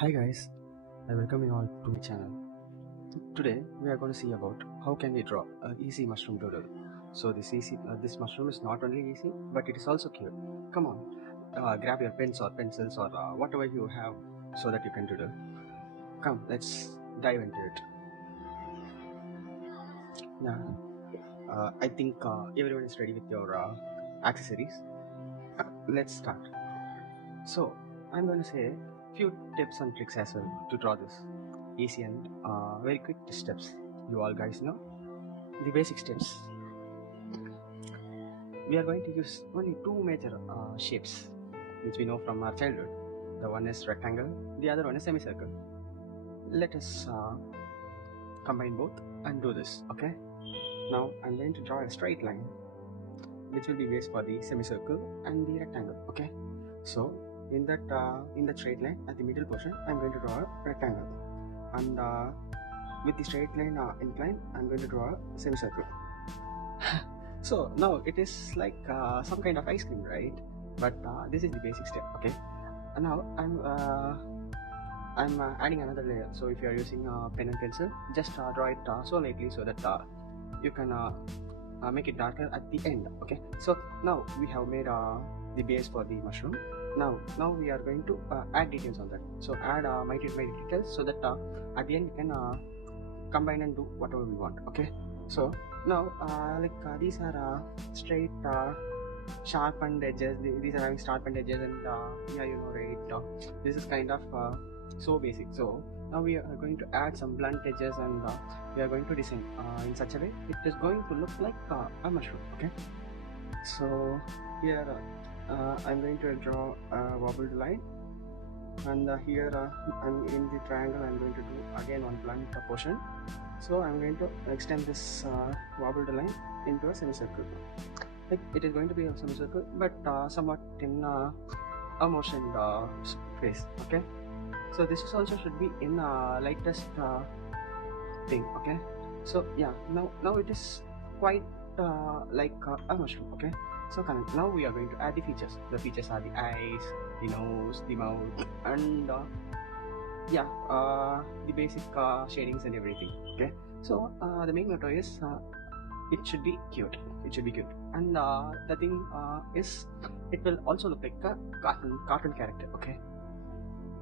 Hi guys, I welcome you all to my channel. Today we are going to see about how can we draw an easy mushroom doodle. So this mushroom is not only easy but it is also cute. Come on, grab your pens or pencils or whatever you have so that you can doodle. Come, let's dive into it. Yeah, I think everyone is ready with your accessories. Let's start. So I'm going to say few tips and tricks as well to draw this easy and very quick steps. You all guys know the basic steps. We are going to use only two major shapes which we know from our childhood. The one is rectangle, the other one is semicircle. Let us combine both and do this. Okay, now I'm going to draw a straight line which will be base for the semicircle and the rectangle. Okay, so in that straight line at the middle portion I'm going to draw a rectangle, and with the straight line incline I'm going to draw a semicircle. So now it is like some kind of ice cream, right? But this is the basic step. Okay, and now I'm adding another layer. So if you are using pen and pencil, just draw it so lightly so that you can make it darker at the end. Okay, so now we have made the base for the mushroom. Now we are going to add details on that. So add my details so that at the end we can combine and do whatever we want. Okay, so now these are straight sharpened edges. These are having sharpened edges, and yeah, you know, right, this is kind of so basic. So now we are going to add some blunt edges, and we are going to design in such a way it is going to look like a mushroom. Okay, so here I'm going to draw a wobbled line, and here I'm in the triangle. I'm going to do again one blunt portion. So I'm going to extend this wobbled line into a semicircle. Like it is going to be a semicircle, but somewhat in a motion phase. Okay, so this is also should be in lightest thing. Okay, so yeah, now it is quite like a mushroom. Okay, so now we are going to add the features. The features are the eyes, the nose, the mouth, and yeah, the basic shadings and everything. Okay, so the main motto is it should be cute. It should be cute, and the thing is it will also look like a cartoon character. Okay,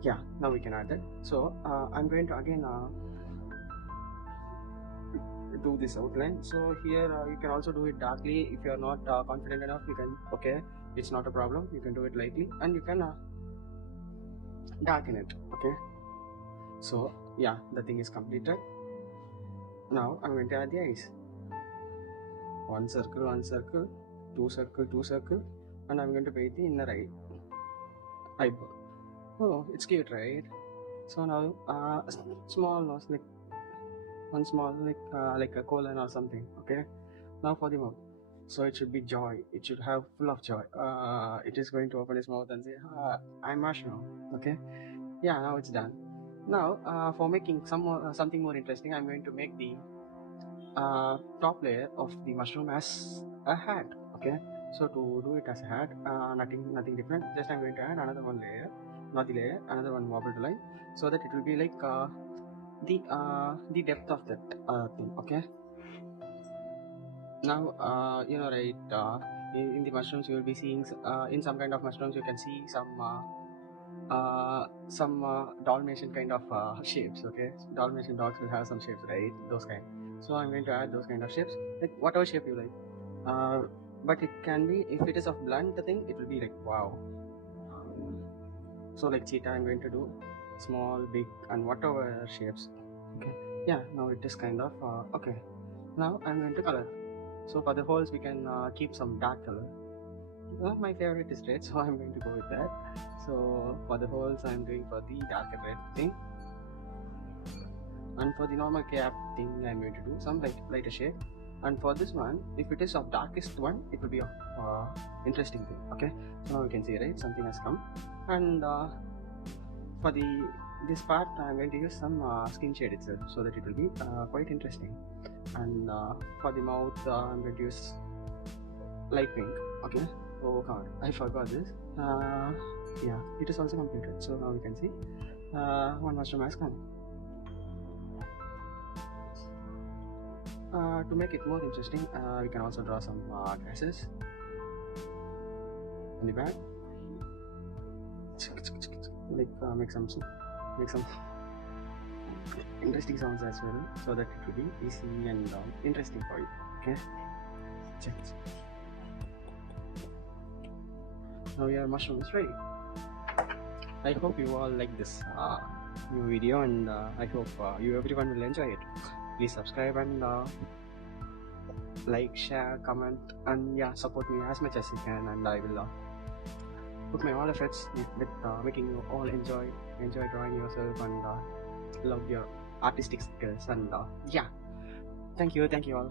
yeah, now we can add that. So I'm going to again do this outline. So here you can also do it darkly. If you are not confident enough, you can, okay, it's not a problem, you can do it lightly and you can darken it. Okay, so yeah, the thing is completed. Now I'm going to add the eyes. One circle, two circle, and I'm going to paint the inner eyeball. Oh, it's cute, right? So now small nose, like one small like a colon or something. Okay, now for the mouth. So it should be joy. It should have full of joy. It is going to open its mouth and say, I'm mushroom. Okay, yeah, now it's done. Now for making something more interesting, I'm going to make the top layer of the mushroom as a hat. Okay, so to do it as a hat, nothing different, just I'm going to add another one layer, not the layer, another one wobbled line, so that it will be like the depth of that thing. Okay, now you know, right, in the mushrooms you will be seeing in some kind of mushrooms you can see some Dalmatian kind of shapes. Okay, Dalmatian dogs will have some shapes, right, those kind. So I'm going to add those kind of shapes, like whatever shape you like, but it can be, if it is of blunt thing, it will be like wow. So like cheetah, I'm going to do small, big, and whatever shapes. Okay, yeah, now it is kind of okay. Now I'm going to color. So for the holes we can keep some dark color. My favorite is red, so I'm going to go with that. So for the holes I'm doing for the darker red thing, and for the normal cap thing I'm going to do some lighter shade. And for this one, if it is of darkest one, it will be of interesting thing. Okay, so now you can see, right, something has come. And for this part I'm going to use some skin shade itself, so that it will be quite interesting. And for the mouth I'm going to use light pink. Okay, oh god, I forgot this. Yeah, it is also completed. So now you can see one mushroom has come. To make it more interesting, we can also draw some grasses on the back. Like make some interesting sounds as well, so that it will be easy and interesting for you. Okay. Check. Now your mushroom is ready. I hope you all like this new video, and I hope you everyone will enjoy it. Please subscribe and like, share, comment, and yeah, support me as much as you can, and I will put my all efforts with making you all enjoy drawing yourself and love your artistic skills. And yeah, thank you all.